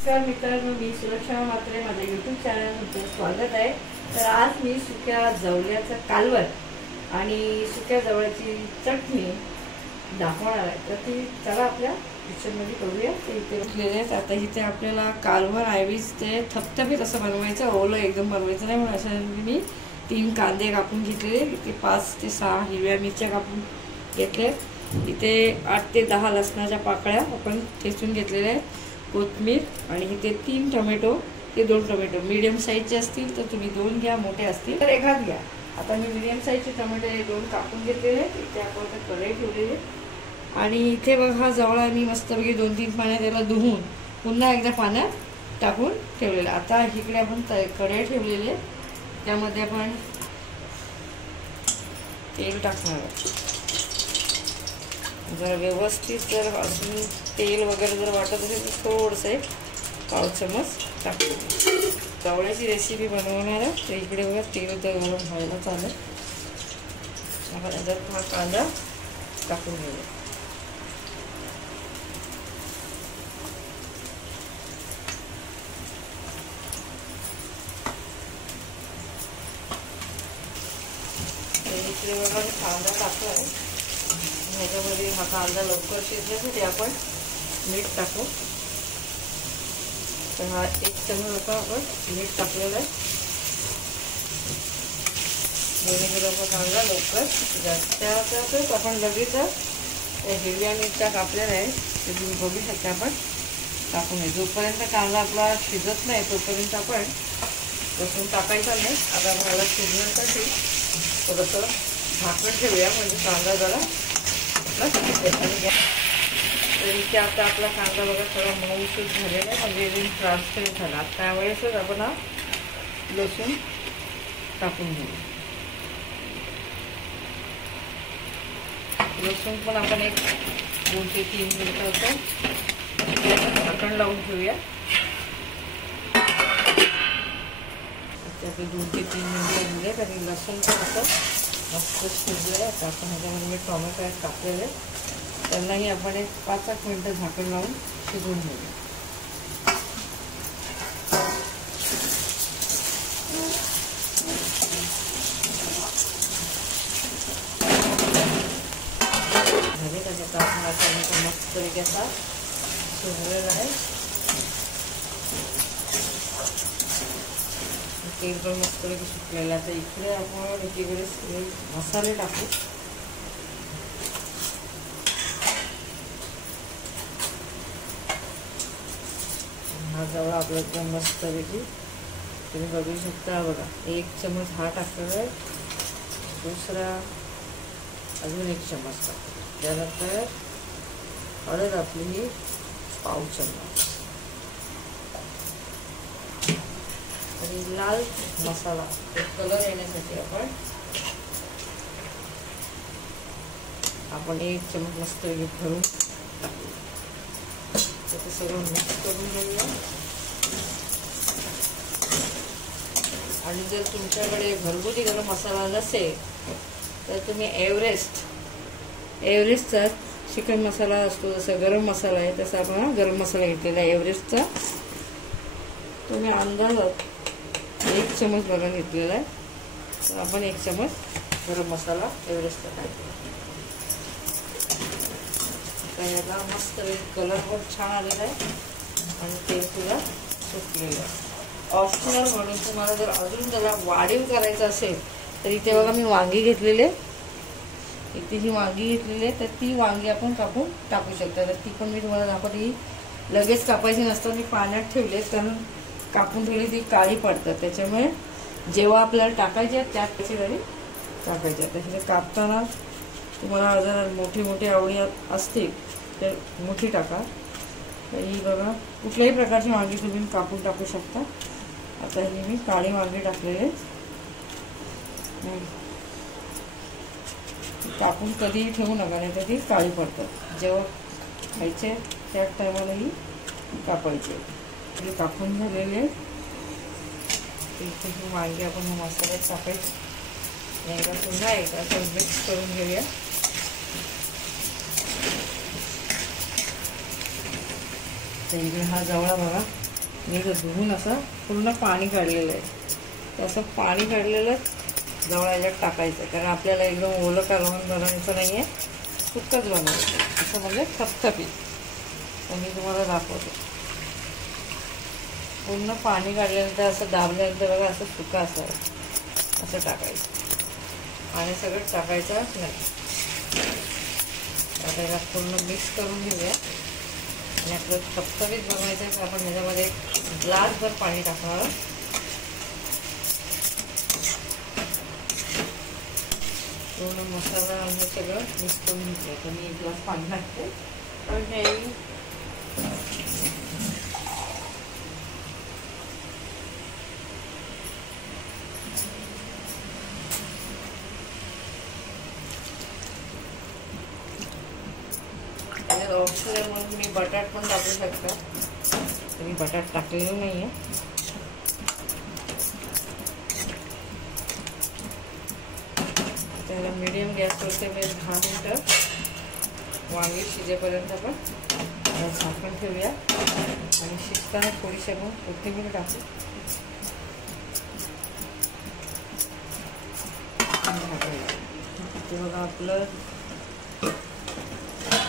नमस्कार मित्रांनो, मी सुलक्षणा म्हात्रे, माझ्या यूट्यूब चॅनल तुमचं स्वागत आहे। तर आज मी सुक्या जवळ्याचं कालवण आणि सुक्या जवळ्याची चटणी दाखवणार आहे। तर ती चला आपल्या किचनमध्ये करूया। ते इथे उठलेले आहेत। आता इथे आपल्याला कालवण ऐवजी ते थपथपीत असं बनवायचं, ओलं एकदम बनवायचं नाही। म्हणून अशा मी 3 कांदे कापून घेतलेले, इथे 5 ते 6 हिरव्या मिरच्या कापून घेतले, इथे 8 ते 10 लसणाच्या पाकळ्या आपण ठेचून घेतलेल्या आहेत, कोथिंबीर आणि इथे 3 टोमॅटो, ते 2 टोमॅटो मीडियम साईजचे असतील तर तुम्ही 2 घ्या, मोठे असतील तर एखाद घ्या। आता मी मीडियम साईजचे टोमॅटो 2 कापून घेतलेले आहेत। इथे आपण कढई ठेवलेली आणि इथे बघा हा जवळा मी मस्तपैकी 2-3 पाण्यात त्याला धुवून पुन्हा एकदा पाण्यात टाकून ठेवलेला। आता इकडे आपण कढई ठेवलेली आहे, त्यामध्ये आपण तेल टाकणार आहोत। जर व्यवस्थित जर अजून तेल वगैरे जर वाटत असेल तर थोडंसं एक पाव चमच टाकतो। जवळ्याची रेसिपी बनवणार आहे तर इकडे बघा तेल तर गरम व्हायला चालेल। आपण याच्यात हा कांदा टाकून घेऊया। इकडे बघा कांदा टाकला आहे, ह्याच्यामध्ये हा कांदा लवकर शिजण्यासाठी आपण मीठ टाकू। तर हा 1 चमच आता आपण मीठ टाकलेलं आहे, जेणेकरून आपण कांदा लवकर शिजेल। त्यातच आपण लगेच हिरव्या मिरच्या कापलेल्या आहे ते तुम्ही बघू शकता, आपण टाकून घ्या। जोपर्यंत कांदा आपला शिजत नाही तोपर्यंत आपण लसूण टाकायचा नाही। आता मला शिजण्यासाठी थोडंसं झाकण ठेवूया, म्हणजे कांदा जरा तर इथे आता आपला कांदा बघा थोडा मऊसूत झालेला आहे, म्हणजे एकदम ट्रान्सपरंट झाला। त्यावेळेसच आपण हा लसूण टाकून घेऊ। लसूण पण आपण एक 2 ते 3 मिनिटं असं झाकण लावून ठेवूया। त्याचे 2 ते 3 मिनिटं दिले तरी लसूण पण असं मस्त शिजलं आहे। आता आपण ह्याच्यामध्ये टोमॅटो आहेत कापलेले, त्यांनाही आपण एक 5-8 मिनिटं झाकण लावून शिजवून घेऊया। झाले त्याच्यात आपला टोमॅटो मस्तपैकी असा शिजलेला आहे, तेल पण मस्तपैकी सुकलेलं आहे। आता इकडे आपण एकीकडे सगळे मसाले टाकू। हा जवळ आपला एकदम मस्तपैकी तुम्ही बघू शकता बघा, 1 चमच हा टाकलेला आहे, दुसरा अजून 1 चमच टाकतो। त्यानंतर हळद आपली ही पाव चमच आणि लाल मसाला कलर येण्यासाठी आपण 1 चमच मस्त भरून टाकू। ते सगळं मिक्स करून घेऊया। आणि जर तुमच्याकडे घरगुती गरम मसाला नसेल तर तुम्ही एव्हरेस्टचा चिकन मसाला असतो, जसं गरम मसाला आहे तसा आपण गरम मसाला घेतलेला आहे एव्हरेस्टचा। तुम्ही अंदाजात 1 चमच बघा घेतलेला आहे, तर आपण 1 चमच गरम मसाला एव्हरेस्टचा टाकतो। याला मस्त कलर पण छान आलेला आहे आणि तेल सुद्धा सुकलेलं आहे। ऑप्शनल म्हणून तुम्हाला जर अजून त्याला वाढीव करायचं असेल तर इथे बघा मी वांगी घेतलेले, इथे ही वांगी घेतलेली आहे, तर ती वांगी आपण कापून टाकू शकता। तर ती पण मी तुम्हाला दाखवते, ही लगेच कापायची नसतात, मी पाण्यात ठेवले, कारण कापून ठेवली ती काळी पडतात, त्याच्यामुळे जेव्हा आपल्याला टाकायची आहे त्याच त्याची तरी टाकायची आहे। त्याच्यात कापताना तुम्हाला जर मोठी आवडी असतील तर मोठी टाका। तर ही बघा कुठल्याही प्रकारची वांगी तुम्ही कापून टाकू शकता। आता ही मी काळी वांगी टाकलेले, कापून कधीही ठेवू नका, नाही तर ती काळी पडतात। जेव्हा खायचे त्या टायमाला ही कापायचे। कापून झालेले इथे वांगी आपण मसाल्यात टाकायचे, एकदा पुन्हा एकदा मिक्स करून घेऊया। तर इकडे हा जवळा बघा मी धुवून असं पूर्ण पाणी काढलेलं आहे. तर असं पाणी काढलेलं जवळा याच्यात टाकायचं, कारण आपल्याला एकदम ओलं कालवण बनवायचं नाही आहे, सुक्कंच बनवायचं असं म्हणजे थपथपीत. तर मी तुम्हाला दाखवते. पूर्ण पाणी काढल्यानंतर असं दाबल्यानंतर बघा असं सुका असावं असं टाकायचं आणि सगळं टाकायचं नाही. आता याला पूर्ण मिक्स करून घेऊया आणि आपलं थपथपीत बनवायचं आहे. तर आपण ह्याच्यामध्ये एक ग्लासभर पाणी टाकणार. पूर्ण मसाला आणि सगळं मिक्स करून घेतलं. तर मी एक ग्लास पाणी टाकते. तर हे ऑप्शनल म्हणून तुम्ही बटाट पण टाकू शकता. तर मी बटाट टाकलेलं नाही आहे. त्याला मीडियम गॅसवरती मी 10 मिनिटं वांगी शिजेपर्यंत आपण झाकण ठेवूया आणि शिजताना थोडीशी आपण कोथिंबीर टाकू. ते बघा आपलं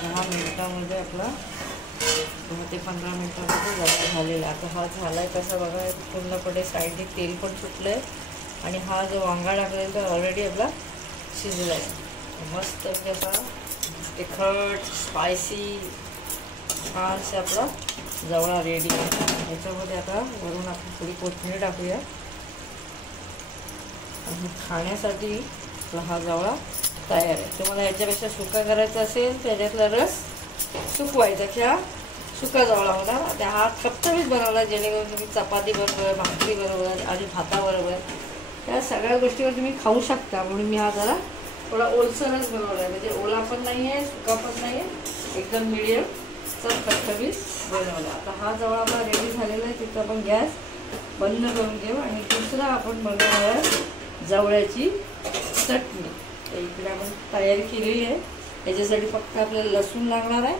10 मिनिटामध्ये आपला 10 ते 15 मिनिटामध्ये जवळ झालेला. आता हा झाला आहे कसा बघा, पूर्णपणे साईडने तेल पण सुटलं आहे आणि हा जो वांगा टाकलेला तो ऑलरेडी आपला शिजला आहे. मस्त म्हणजे असा तिखट स्पायसी छानसा आपला जवळा रेडी आहे. याच्यामध्ये आता वरून आपण थोडी कोथिंबीर टाकूया आणि खाण्यासाठी हा जवळा तयार आहे. तुम्हाला याच्यापेक्षा सुका करायचा असेल तर याच्यातला रस सुकवायचा किंवा सुका जवळा होणार. आता हा थपथपीत बनवला जेणेकरून तुम्ही चपाती बरोबर, भाकरी बरोबर आणि भाताबरोबर त्या सगळ्या गोष्टीवर तुम्ही खाऊ शकता. म्हणून मी हा जरा थोडा ओलसरच बनवला आहे, म्हणजे ओला पण नाही आहे सुका पण नाही आहे, एकदम मिडियम थपथपीत बनवला. आता हा जवळ आपला रेडी झालेला आहे. तिथं आपण गॅस बंद करून घेऊ आणि दुसरा आपण बनवणार आहे जवळ्याची चटणी. तर इकडे आपण तयारी केलेली आहे. याच्यासाठी फक्त आपल्याला लसूण लागणार आहे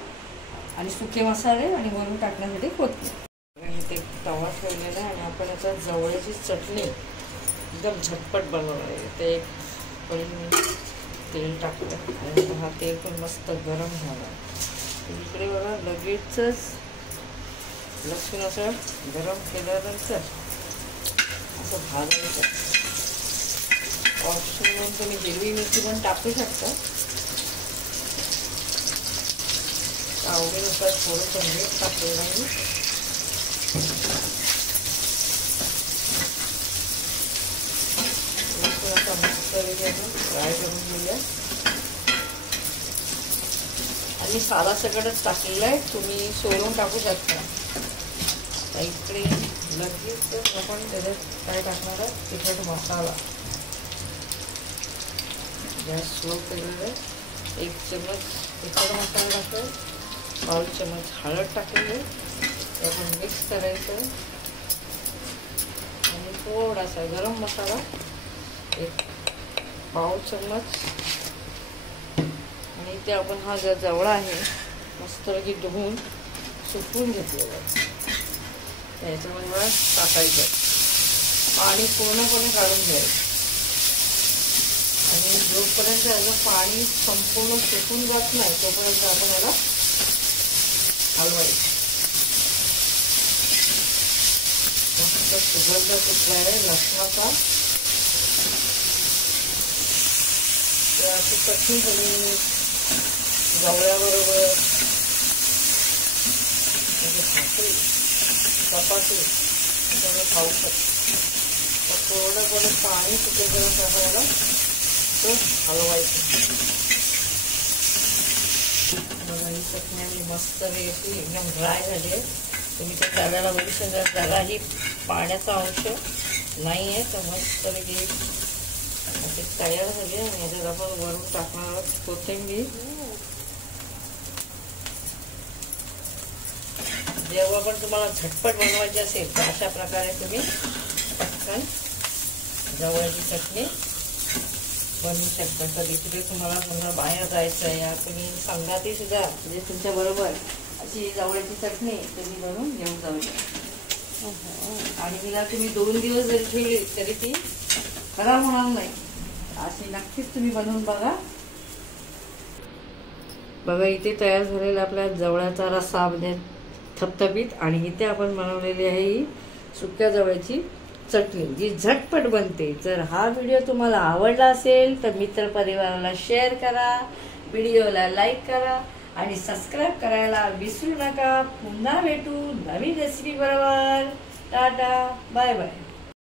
आणि सुके मसाले आणि वरून टाकण्यासाठी कोथिंबीर. आणि ते तवा ठेवलेला आहे आणि आपण आता जवळ्याची चटणी एकदम झटपट बनवणार आहे. ते एक तेल टाकलं आणि हा तेल पण मस्त गरम झाला. इकडे बघा लगेचच लसूण असं गरम केल्यानंतर असं भाजायचं. ऑप्शन म्हणून तुम्ही हिरवी मिरची पण टाकू शकता. आवडीनुसार थोडंसं मीठ टाकलेलं आहे. फ्राय करून घेऊया आणि साला सकटच टाकलेला आहे, तुम्ही सोलून टाकू शकता. इकडे लगेच आपण त्याच्यात काय टाकणार आहे, तिखट मसाला. गॅस स्लो केलेला आहे. 1 चमच तिखट मसाला टाकतो, 1/2 चमच हळद टाकलेली आहे. आपण मिक्स करायचं आणि थोडासा गरम मसाला 1/2 चमच आणि इथे आपण हा जो जवळा आहे मस्तपैकी धुवून सुकवून घेतलेला आहे. त्याच्यामध्ये मला टाकायचं, पाणी पूर्णपणे काढून घ्यायचं आणि जोपर्यंत याचं पाणी संपूर्ण सुकून जात नाही तोपर्यंत आपण याला हलवायचं. मस्त सुगंध सुटला आहे लसणाचा. अशी चटणी तुम्ही जवळ्याबरोबर म्हणजे भाकरी चपाती सगळं खाऊ शकतो. तर पूर्णपणे पाणी सुटेपर्यंत आपल्याला तो हलवायचं. बघा ही चटणी आपली मस्त वेगळी एकदम ड्राय झाली आहे. तुम्ही त्या तव्याला बघू शकता जराही पाण्याचा अंश नाही आहे. तर मस्त वेगळी अशी तयार झाली आणि याच्यात आपण वरून टाकणार आहोत कोथिंबीर. जेव्हा पण तुम्हाला झटपट बनवायची असेल तर अशा प्रकारे तुम्ही पटकन जवळची चटणी बनवू शकता. तर इकडे तुम्हाला पुन्हा बाहेर जायचं आहे या तुम्ही संगाती सुद्धा म्हणजे तुमच्या बरोबर अशी जवळची चटणी तुम्ही बनवून घेऊन जाऊ द्या. आणि हिला तुम्ही 2 दिवस जरी ठेवली तरी ती खराब होणार नाही. अशी नक्कीच तुम्ही बनवून बघा. बघा इथे तयार झालेला आपला जवळाचा रस्सा म्हणजे थपथपीत. आणि इथे आपण बनवलेली आहे ही सुक्या जवळची चटणी जी झटपट बनते. जर हा व्हिडिओ तुम्हाला आवडला असेल तर मित्रपरिवाराला शेअर करा, व्हिडिओला लाईक करा आणि सबस्क्राईब करायला विसरू नका. पुन्हा भेटू नवीन रेसिपी बरोबर. Tata, bye bye.